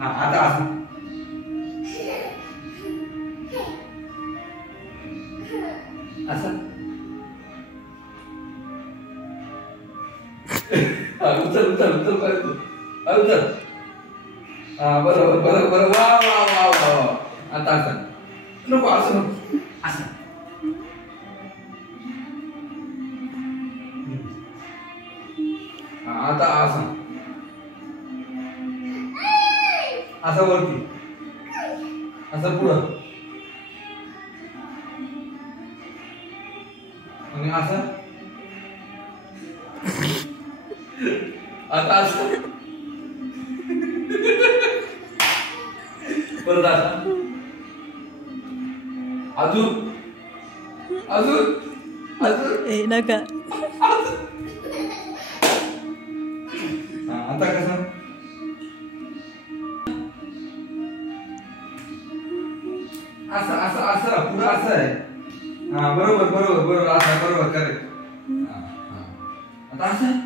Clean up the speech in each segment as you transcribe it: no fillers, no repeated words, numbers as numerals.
हा आता असं असं उचल उचल उचल परत उचल. हा बरोबर बरोबर वा वा वा वा. आता असं नको असं नको असं. आता असं असं वरती असं पुढं आणि असं आता असं परत असं अजून अजून अजून नका. आता कसं असं असं असं पुढं असं आहे. हा बरोबर बरोबर बरोबर असं बरोबर करेक्ट. आता असं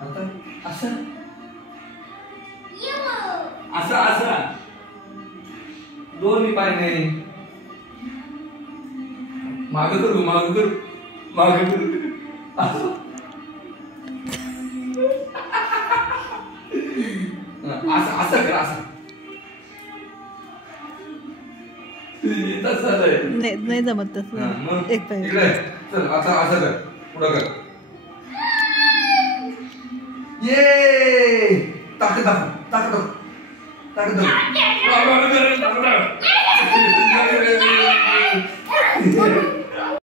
आता असं असं असं दोन्ही पायने मागे करू मागे करू मागे करू असं असं असं कर असं नाही जमत तसं. एक पाय चल आता असं कर पुढं कर. ये ताकद दाखव ताकद ताकद दाखव.